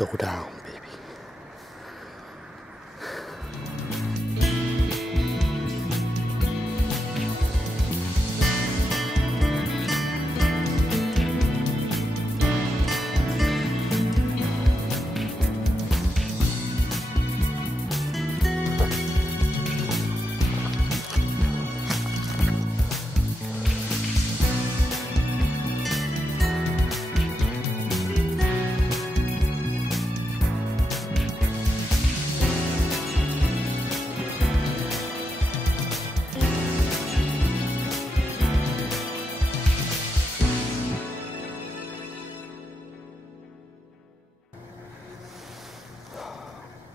Go down, baby.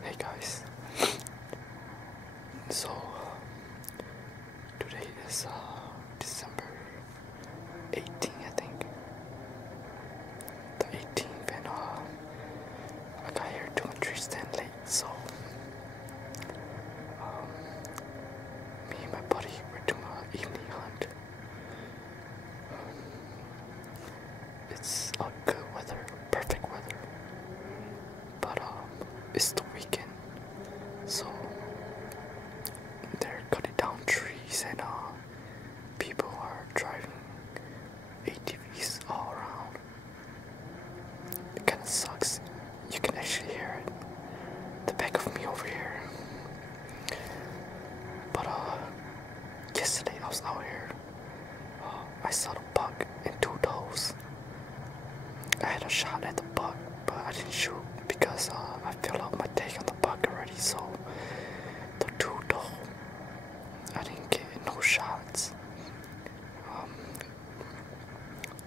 Hey guys, so today is December 18th, I think, the 18th, and I got here to my tree stand late, so me and my buddy were doing an evening hunt. It's good weather, perfect weather, but it's the weekend, so they're cutting down trees and people are driving ATVs all around. It kinda sucks. You can actually hear it, the back of me over here. But yesterday I was out here. I saw the buck in two toes. I had a shot at the buck, but I didn't shoot because I filled out my take on the buck already. So the two toe, I didn't get no shots.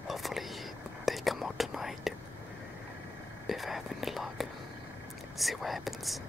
Hopefully they come out tonight if I have any luck. See what happens.